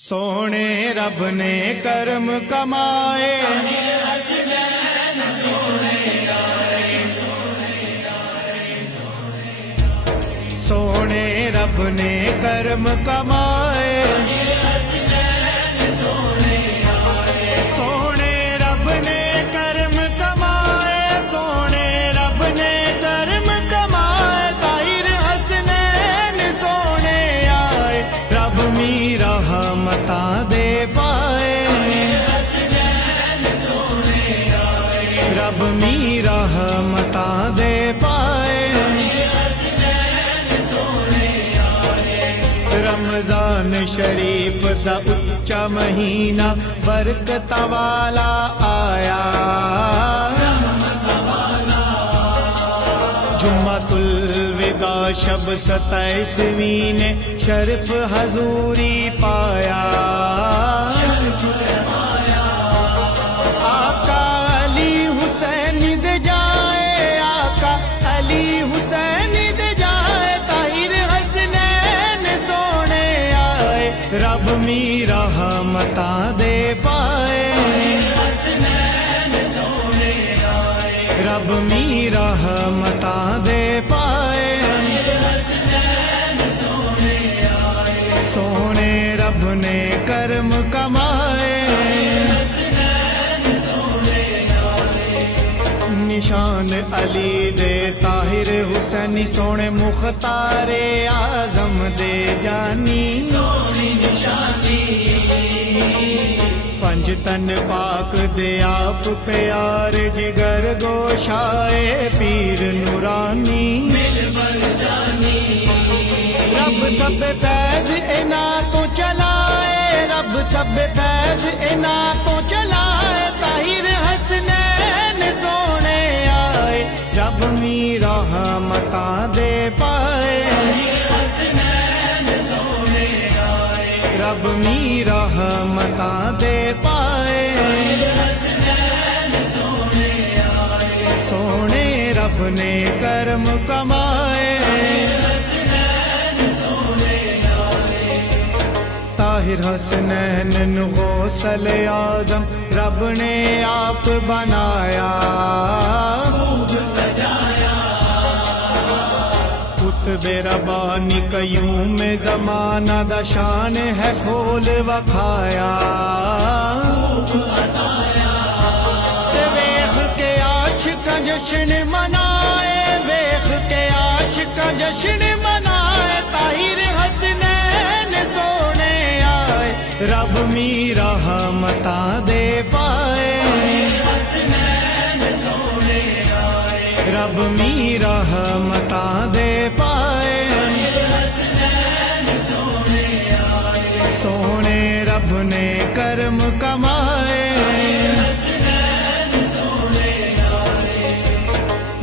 सोने रब ने कर्म कमाए, सोने रब ने कर्म कमाए, सोने रब ने कर्म कमाए, सोने रब ने कर्म कमाए, ताहिर हसनैन सोने आए, रब मीरा रहमता दे पाए, रब मीरा रहमता दे पाए। रमजान शरीफ दा उच्चा महीना बरकत वाला आया, जुम्मतुल विदा शब 27वीं ने शर्फ हजूरी पाया, आका अली हुसैन दे जाए, आका अली हुसैन दे जाए, ताहिर हसनैन सोने आए, रब मीरा रहमता दे पाए, रब मीरा रहमता दे पाए। सोने रब ने कर्म कमाए, निशान अली दे ताहिर हुसैनी सोने मुख्तारे आजम दे जानी, सोनी निशानी पंज तन पाक दे आप प्यार जिगर गोशाए पीर नूरानी, रब सब फैज इना तो चलाए, रब सब फैज इना तो चलाए, ताहिर हसनैन सोने आए, रब मीरा रहमता दे पाए, रब मीरा रहमता दे पाए। सोने रब ने कर्म कमाए, ताहिर हसनैन गौसल आजम रब ने आप बनाया, कुतबे रबानी कयूम में जमाना दा शान है खोल वखाया, वेख के आशिक जश्न मनाए, वेख के आशिक जश्न मनाए, ताहिर हसनैन सोने आए, रब मीरा रहमता दे पाए, रब मीरा रहमता दे पाए। सोने रब ने कर्म कमाए,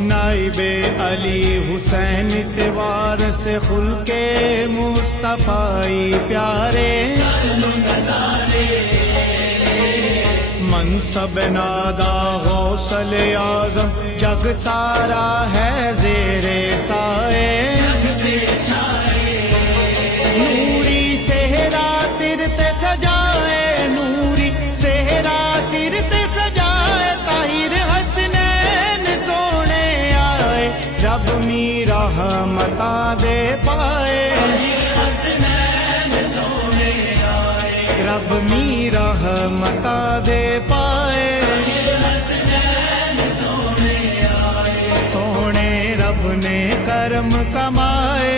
नाइबे अली हुसैन तिवार से खुल के मुस्तफाई प्यारे, मनसब नादा गौसल आजम जग सारा है जेरे साए, नूरी सेहरा सिर ते सजाए, नूरी सेहरा सिर ते सजाए, ताहिर हसनैन सोने आए, रब मीरा रहमता दे पाए, रब मीरा रहमता दे पाए। सोने रब ने कर्म कमाए,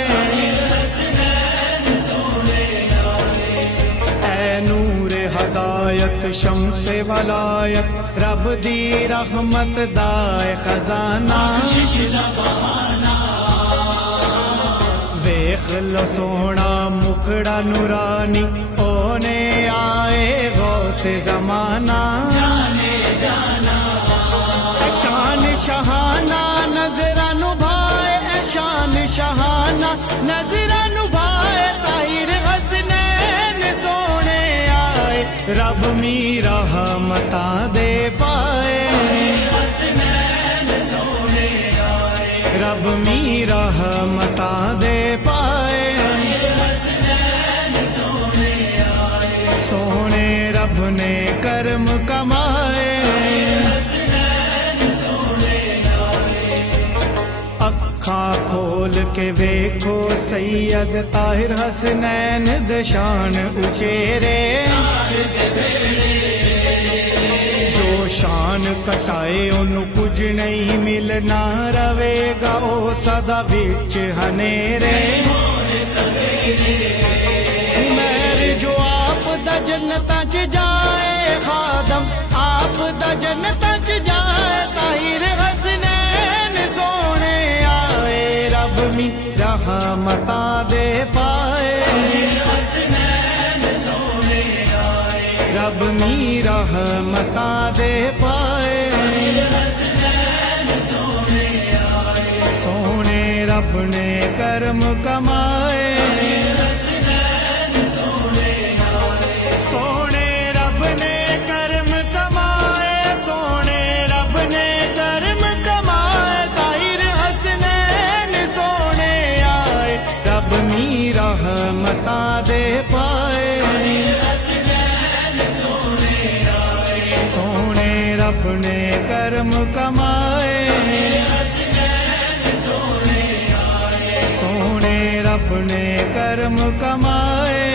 ऐ नूर हदायत शम्से वलायत रब दी रहमत दाए खजाना, वेख लो सोना मुखड़ा नूरानी ओने आए गौसे जमाना, शान शहाना नजरा नुभाए, शान शहाना नजरा नुभाए, ताहिर हसनैन सोने आए, रब मीरा रहमता दे पाए, रब मीरा रहमता दे पाए। सोने रब ने कर्म कमाए, अखा खोल के वेखो सैयद ताहिर हसनैन दे शान उचेरे, जो शान कटाए ओनू कुछ नहीं मिलना, रवेगा ओ सदा बिच हनेरे। उमर जो आप दा जन्नतां च जाए खादम, आप दा जन्नतां च जाए ताहिर हसनैन सोने आए, रब मी रहमतां दे पाए, रब मी रहमतां दे पाए। सोने रब ने कर्म कमाए, सोने रब ने कर्म कमाए, सोने रब ने कर्म कमाए, ताहिर हसनैन सोने आए, रब मी रहमतां दे पाए। सोने रब ने कर्म कमाए, सोने रब ने कर्म कमाए।